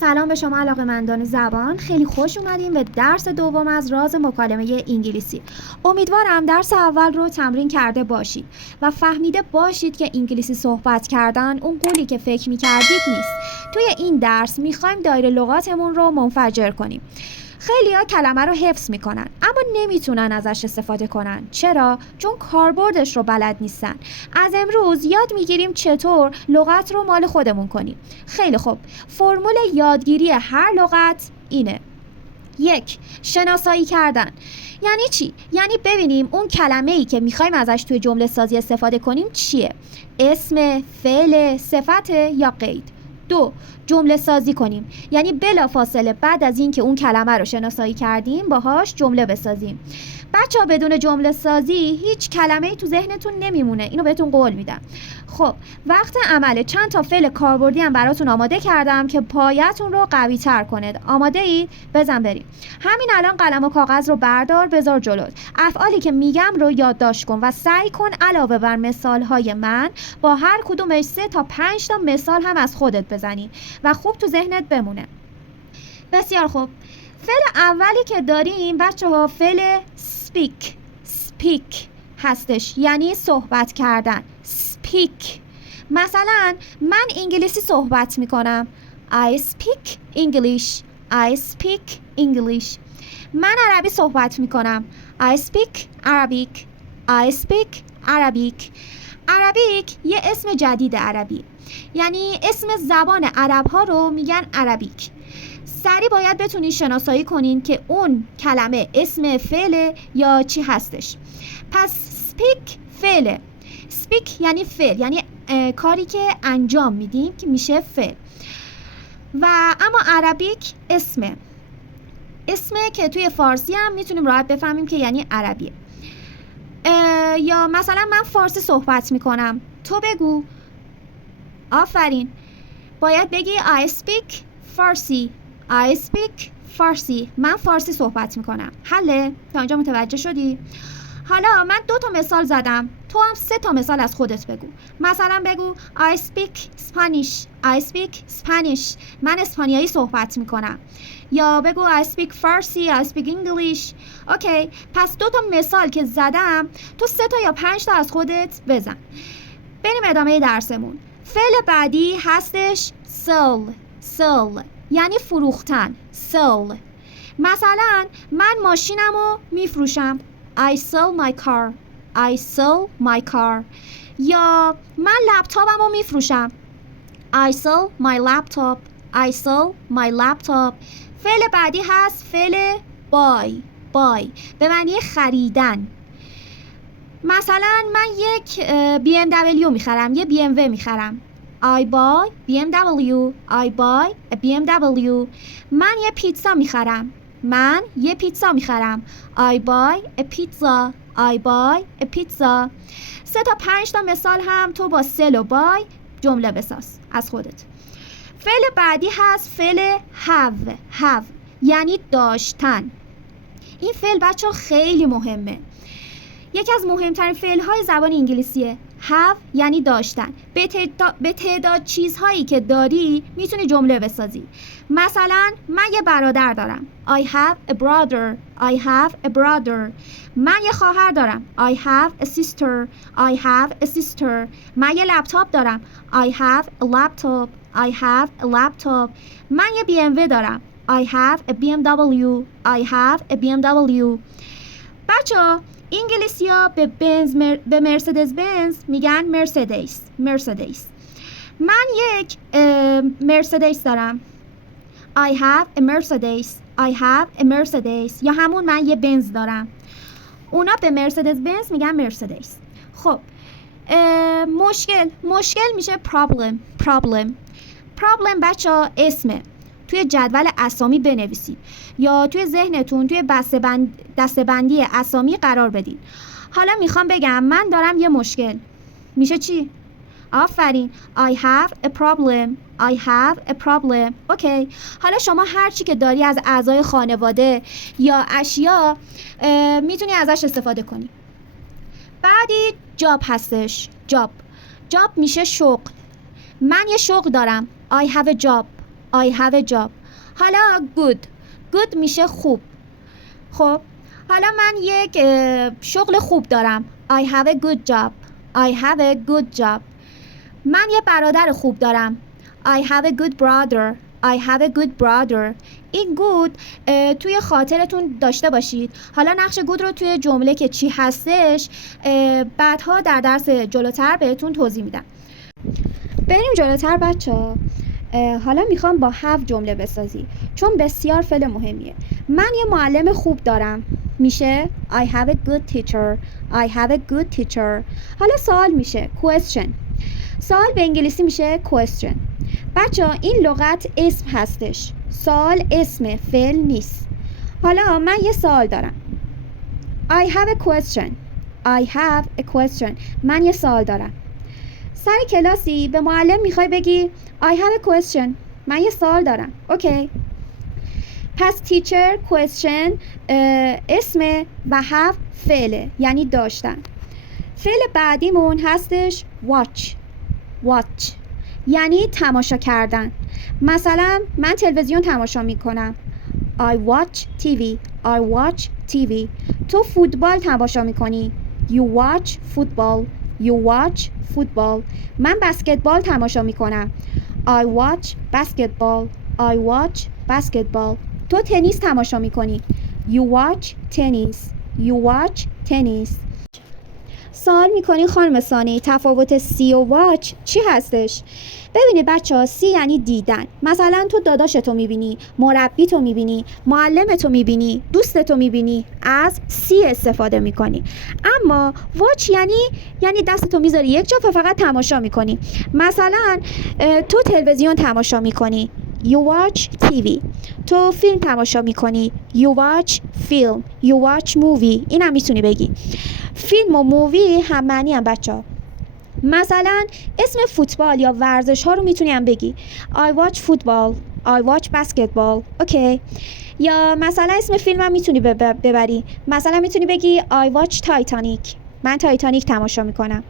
سلام به شما علاقه‌مندان زبان، خیلی خوش اومدین به درس دوم از راز مکالمه انگلیسی. امیدوارم درس اول رو تمرین کرده باشید و فهمیده باشید که انگلیسی صحبت کردن اون قولی که فکر می‌کردید نیست. توی این درس می‌خوایم دایره لغاتمون رو منفجر کنیم. خیلی‌ها کلمه رو حفظ میکنن اما نمیتونن ازش استفاده کنن. چرا؟ چون کاربردش رو بلد نیستن. از امروز یاد میگیریم چطور لغت رو مال خودمون کنیم. خیلی خوب، فرمول یادگیری هر لغت اینه: 1. شناسایی کردن. یعنی چی؟ یعنی ببینیم اون کلمه‌ای که میخوایم ازش توی جمله سازی استفاده کنیم چیه؟ اسم، فعل، صفت یا قید. 2. جمله سازی کنیم، یعنی بلافاصله بعد از اینکه اون کلمه رو شناسایی کردیم باهاش جمله بسازیم. بچه‌ها بدون جمله سازی هیچ کلمه‌ای تو ذهنتون نمیمونه، اینو بهتون قول میدم. خب وقت عمله. چند تا فعل کاربردی هم براتون آماده کردم که پایتون رو قوی تر کنه. آماده اید؟ بزن بریم. همین الان قلم و کاغذ رو بردار بذار جلوت. افعالی که میگم رو یادداشت کن و سعی کن علاوه بر مثال‌های من با هر کدومش 3 تا 5 تا مثال هم از خودت بزنی و خوب تو ذهنت بمونه. بسیار خوب. فعل اولی که داریم بچه‌ها فعل speak هستش، یعنی صحبت کردن. speak. مثلا من انگلیسی صحبت میکنم. I speak English. من عربی صحبت میکنم. I speak Arabic. Arabic یه اسم جدید عربی، یعنی اسم زبان عرب ها رو میگن عربیک. سریع باید بتونین شناسایی کنین که اون کلمه اسم فعل یا چی هستش. پس speak فعله. speak یعنی فعل، یعنی کاری که انجام میدیم که میشه فعل. و اما عربیک اسمه که توی فارسی هم میتونیم راحت بفهمیم که یعنی عربیه. یا مثلا من فارسی صحبت میکنم، تو بگو. آفرین، باید بگی I speak فارسی. من فارسی صحبت میکنم. حله؟ تا اینجا متوجه شدی؟ حالا من 2 تا مثال زدم، تو هم 3 تا مثال از خودت بگو. مثلا بگو I speak Spanish. من اسپانیایی صحبت میکنم. یا بگو I speak فارسی. I speak English. اوکی، پس 2 تا مثال که زدم تو 3 تا یا 5 تا از خودت بزن. بریم ادامه درسمون. فعل بعدی هستش sell، یعنی فروختن. sell. مثلا من ماشینمو میفروشم. I sell my car. یا من لپتاپمو میفروشم. I sell my laptop. فعل بعدی هست فعل buy به معنی خریدن. مثلا من یک BMW میخرم، یه BMW میخرم. I buy a BMW. من یه پیتزا میخرم. I buy a pizza. 3 تا 5 تا مثال هم تو با sell و buy جمله بساز از خودت. فعل بعدی هست فعل have، یعنی داشتن. این فعل بچه خیلی مهمه، یکی از مهمترین فعل‌های زبان انگلیسیه. have یعنی داشتن. به تعداد چیزهایی که داری میتونی جمله بسازی. مثلا من یه برادر دارم. I have a brother. من یه خواهر دارم. I have a sister. من یه لپتاپ دارم. I have a laptop. من یه BMW دارم. I have a BMW. بچه‌ها انگلیسی‌ها به مرسدس بنز میگن مرسدس. من یک مرسدس دارم. I have a Mercedes. یا همون من یه بنز دارم. اونا به مرسدس بنز میگن مرسدس. خب مشکل میشه problem. بچه‌ها اسمه. توی جدول اسامی بنویسید یا توی ذهنتون توی دسته‌بندی اسامی قرار بدین. حالا میخوام بگم من دارم یه مشکل. میشه چی؟ آفرین. I have a problem. اوکی. حالا شما هر چی که داری از اعضای خانواده یا اشیا میتونی ازش استفاده کنی. بعدی جاب هستش. جاب میشه شغل. من یه شغل دارم. I have a job. I have a job. حالا good میشه خوب. خب حالا من یک شغل خوب دارم. I have a good job. I have a good job. من یه برادر خوب دارم. I have a good brother. I have a good brother. این good توی خاطرتون داشته باشید. حالا نقش good رو توی جمله که چی هستش بعدها در درس جلوتر بهتون توضیح میدم. بریم جلوتر بچه‌ها. حالا میخوام با have جمله بسازی چون بسیار فعل مهمیه. من یه معلم خوب دارم. میشه I have a good teacher. I have a good teacher. حالا سوال میشه question. سوال به انگلیسی میشه question. بچه این لغت اسم هستش. سوال اسم فعل نیست. حالا من یه سوال دارم. I have a question. I have a question. من یه سوال دارم. سر کلاسی به معلم میخوای بگی I have a question. من یه سوال دارم. اوکی. پس teacher question اسم و have فعله یعنی داشتن. فعل بعدیمون هستش watch یعنی تماشا کردن. مثلا من تلویزیون تماشا میکنم. I watch TV. I watch TV. تو فوتبال تماشا میکنی. You watch football. You watch football. من بسکتبال تماشا میکنم. I watch basketball. I watch basketball. تو تنیس تماشا میکنی. You watch tennis. You watch tennis. سوال میکنی خانم ثانی تفاوت سی و واچ چی هستش؟ ببینید بچه ها سی یعنی دیدن. مثلا تو داداشتو میبینی، مربیتو میبینی، معلمتو میبینی، دوستتو میبینی، از سی استفاده میکنی. اما واچ یعنی دستتو میذاری یک جا و فقط تماشا میکنی. مثلا تو تلویزیون تماشا میکنی. You watch TV. تو فیلم تماشا میکنی. You watch film. You watch movie. این هم میتونی بگی. فیلم و مووی هم معنی هم بچه ها. مثلا اسم فوتبال یا ورزش ها رو میتونی هم بگی. I watch football. I watch basketball. اوکی. یا مثلا اسم فیلم هم میتونی ببری. مثلا میتونی بگی I watch Titanic. من تایتانیک تماشا میکنم.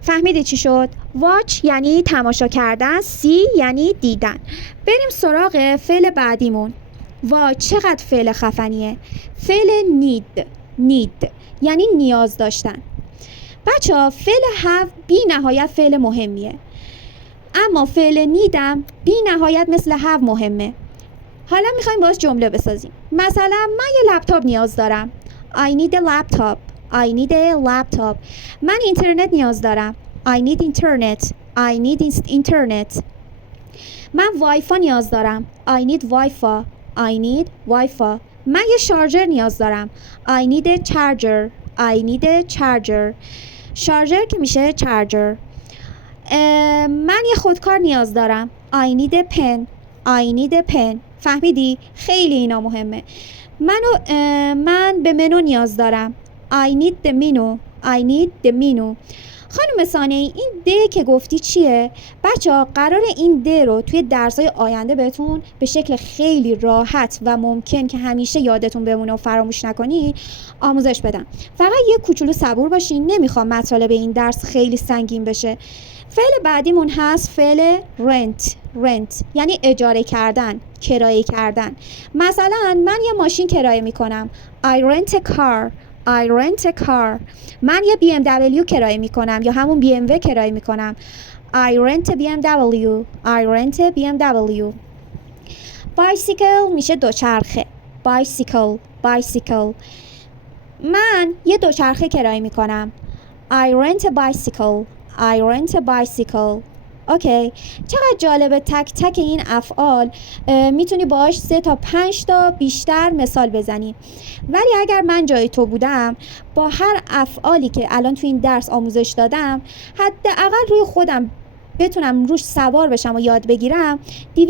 فهمیدی چی شد؟ watch یعنی تماشا کردن. see یعنی دیدن. بریم سراغ فعل بعدیمون. وای چقدر فعل خفنیه. فعل need یعنی نیاز داشتن. بچه ها فعل have بی نهایت فعل مهمیه. اما فعل نیدم بی نهایت مثل have مهمه. حالا میخوایم باز جمله بسازیم. مثلا من یه لپتاپ نیاز دارم. I need a laptop. I need a laptop. من اینترنت نیاز دارم. I need internet. I need internet. من وایفا نیاز دارم. I need Wi-Fi. I need Wi-Fi. من یه شارژر نیاز دارم. I need a charger. I need a charger. شارژر که میشه charger. من یه خودکار نیاز دارم. I need a pen. I need a pen. فهمیدی؟ خیلی اینا مهمه. من به منو نیاز دارم. I need the menu. I need the menu. خانم ثانی این د که گفتی چیه؟ بچه ها قرار این د رو توی درسای آینده بهتون به شکل خیلی راحت و ممکن که همیشه یادتون بمونه و فراموش نکنی آموزش بدم. فقط یه کوچولو صبور باشین. نمیخوام مطالب این درس خیلی سنگین بشه. فعل بعدیمون هست فعل rent یعنی اجاره کردن، کرایه کردن. مثلا من یه ماشین کرایه میکنم. I rent a car. I rent a car. من یه BMW کرایه میکنم یا همون BMW کرایه میکنم. I rent a BMW. I rent a BMW. bicycle میشه دوچرخه. bicycle. من یه دوچرخه کرایه میکنم. I rent a bicycle. I rent a bicycle. اوکی. چقدر جالبه تک تک این افعال میتونی باهاش 3 تا 5 تا بیشتر مثال بزنی. ولی اگر من جای تو بودم با هر افعالی که الان تو این درس آموزش دادم حداقل روی خودم بتونم روش سوار بشم و یاد بگیرم 200-300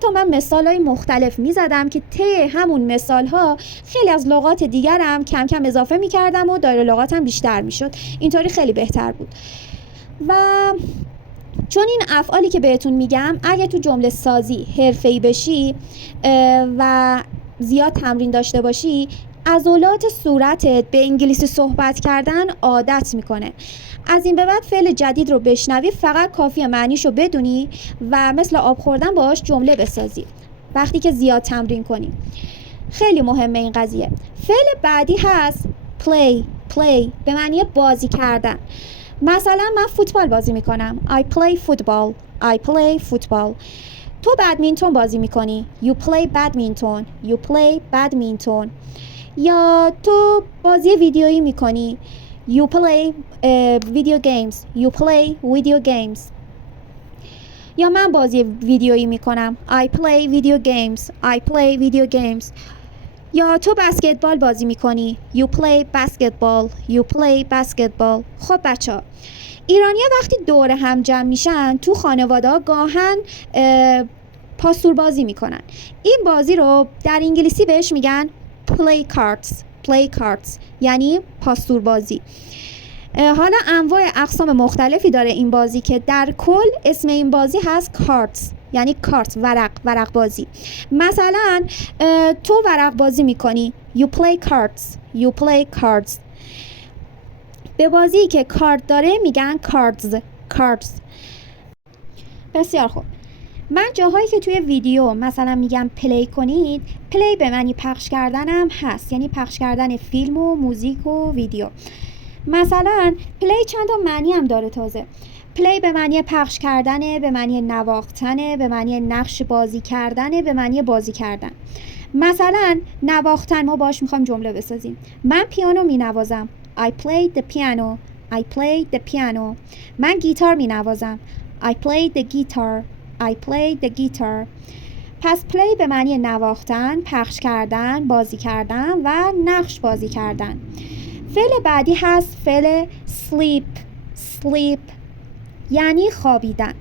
تا من مثالای مختلف میزدم که طی همون مثالها خیلی از لغات دیگرم کم کم اضافه میکردم و دایره لغاتم بیشتر میشد. اینطوری خیلی بهتر بود. و چون این افعالی که بهتون میگم اگه تو جمله سازی حرفه‌ای بشی و زیاد تمرین داشته باشی عضلات صورتت به انگلیسی صحبت کردن عادت میکنه. از این به بعد فعل جدید رو بشنوی فقط کافیه معنیشو بدونی و مثل آب خوردن باهاش جمله بسازی وقتی که زیاد تمرین کنی. خیلی مهمه این قضیه. فعل بعدی هست play به معنی بازی کردن. مثلا من فوتبال بازی میکنم. I play football. تو بدمینتون بازی میکنی. You play badminton. یا تو بازی ویدیویی میکنی. You play video games. یا من بازی ویدیویی میکنم. I play video games. یا تو بسکتبال بازی میکنی. You play basketball. خب بچه‌ها، ایرانی‌ها وقتی دور هم جمع میشن تو خانواده‌ها گاهن پاستور بازی میکنن. این بازی رو در انگلیسی بهش میگن play cards یعنی پاستور بازی. حالا انواع اقسام مختلفی داره این بازی که در کل اسم این بازی هست کارتس، یعنی کارت، ورق بازی. مثلا تو ورق بازی میکنی. You play cards. به بازی که کارت داره میگن cards. بسیار خوب. من جاهایی که توی ویدیو مثلا میگم پلی کنید، پلی به معنی پخش کردن هم هست، یعنی پخش کردن فیلم و موزیک و ویدیو. مثلا پلی چند تا معنی هم داره تازه. پلی به معنی پخش کردنه، به معنی نواختنه، به معنی نقش بازی کردنه، به معنی بازی کردن. مثلا نواختن ما باش میخوایم جمله بسازیم. من پیانو مینوازم. I play the piano. من گیتار مینوازم. I play the guitar. پس پلی به معنی نواختن، پخش کردن، بازی کردن و نقش بازی کردن. فعل بعدی هست فعل sleep یعنی خوابیدن.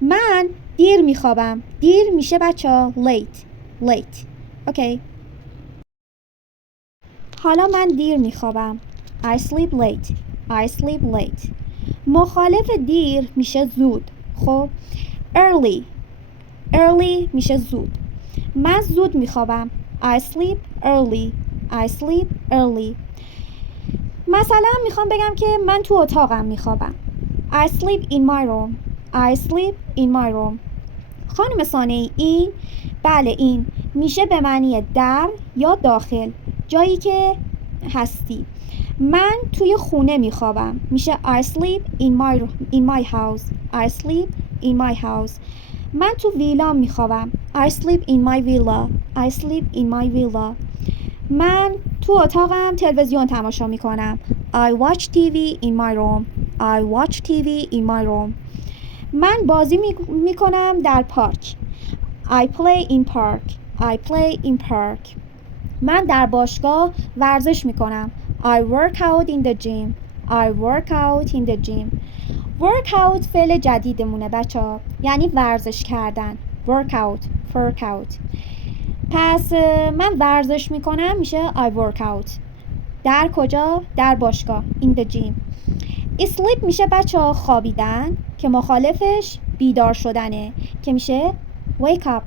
من دیر میخوابم. دیر میشه بچه late. اوکی. حالا من دیر میخوابم. I sleep late. مخالف دیر میشه زود. خب early میشه زود. من زود میخوابم. I sleep early. مثلا میخوام بگم که من تو اتاقم میخوابم. I sleep in my room. خانم سانه‌ای، این بله این میشه به معنی در یا داخل، جایی که هستی. من توی خونه میخوابم. میشه I sleep in my house. من تو ویلا میخوابم. I sleep in my villa. من تو اتاقم تلویزیون تماشا میکنم. I watch TV in my room. من بازی میکنم در پارک. I play in park. من در باشگاه ورزش میکنم. I work out in the gym. work out فعل جدیدمونه بچه‌ها، یعنی ورزش کردن. work out. پس من ورزش میکنم میشه I work out. در کجا؟ در باشگاه. in the gym. sleep میشه بچه‌ها خوابیدن که مخالفش بیدار شدنه که میشه wake up.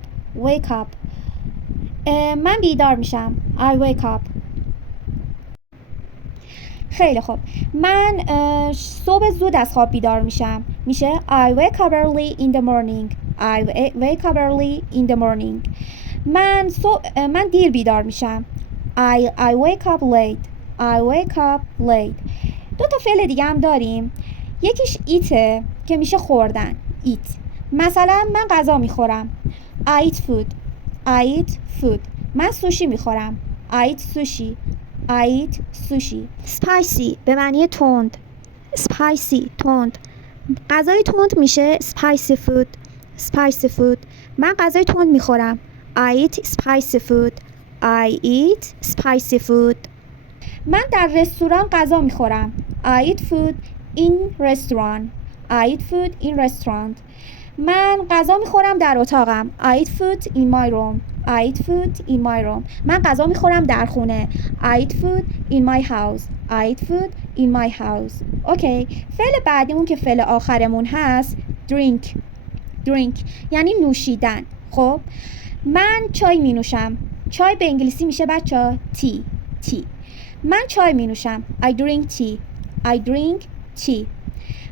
من بیدار میشم. I wake up. خیلی خوب. من صبح زود از خواب بیدار میشم. میشه I wake up early in the morning. من دیر بیدار میشم. I wake up late. دو تا فعل دیگه هم داریم. یکیش ایته که میشه خوردن. eat. مثلا من غذا میخورم. I eat food. من سوشی میخورم. I eat sushi. spicy به معنی تند. غذای تند میشه spicy food. من غذای تند میخورم. I eat spicy food. من در رستوران غذا میخورم. I eat food in restaurant. من غذا میخورم در اتاقم. I eat food in my room. من غذا میخورم در خونه. I eat food in my house. اوکی. فعل بعدیمون که فعل آخرمون هست drink یعنی نوشیدن. خب من چای می نوشم. چای به انگلیسی میشه بچه tea. tea. من چای می نوشم. I drink tea. I drink tea.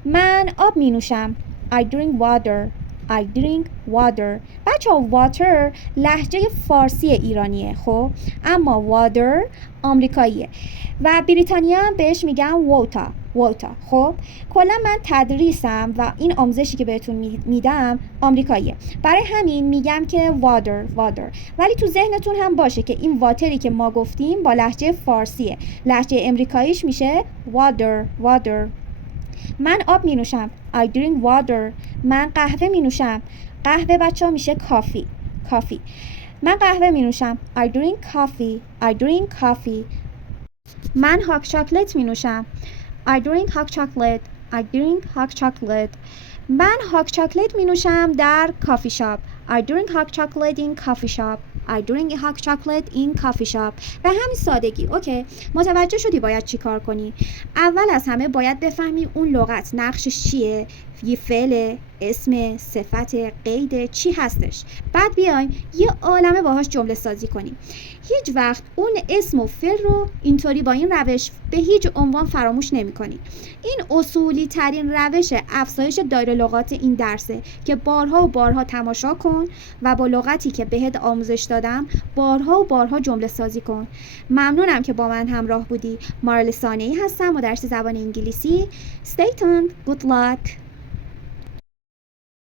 من آب می نوشم. I drink water. I drink water. بچه ها water لهجه فارسی ایرانیه خب، اما water آمریکاییه و بریتانیا هم بهش میگن water. خب کلا من تدریسم و این آموزشی که بهتون میدم آمریکاییه، برای همین میگم که water. ولی تو ذهنتون هم باشه که این واتری که ما گفتیم با لهجه فارسیه، لهجه امریکاییش میشه water. من آب می نوشم. I drink water. من قهوه می نوشم. قهوه بچه ها میشه کافی. من قهوه می نوشم. I drink coffee. من هاک چاکلت می نوشم. I drink hot chocolate. من هاک چاکلت می نوشم در کافی شاپ. I drink hot chocolate in coffee shop. به همین سادگی. اوکی، متوجه شدی باید چی کار کنی؟ اول از همه باید بفهمی اون لغت نقشش چیه، یه فعل، اسم، صفت، قید، چی هستش. بعد بیایم یه عالمه باهاش جمله سازی کنیم. هیچ وقت اون اسم و فعل رو اینطوری با این روش به هیچ عنوان فراموش نمی کنی. این اصولی ترین روش افزایش دایره لغات این درسه که بارها و بارها تماشا کن و با لغتی که بهت آموزش دادم بارها و بارها جمله سازی کن. ممنونم که با من همراه بودی. مارل ثانیی هستم، مدرس زبان انگلیسی. Stay tuned. Good luck.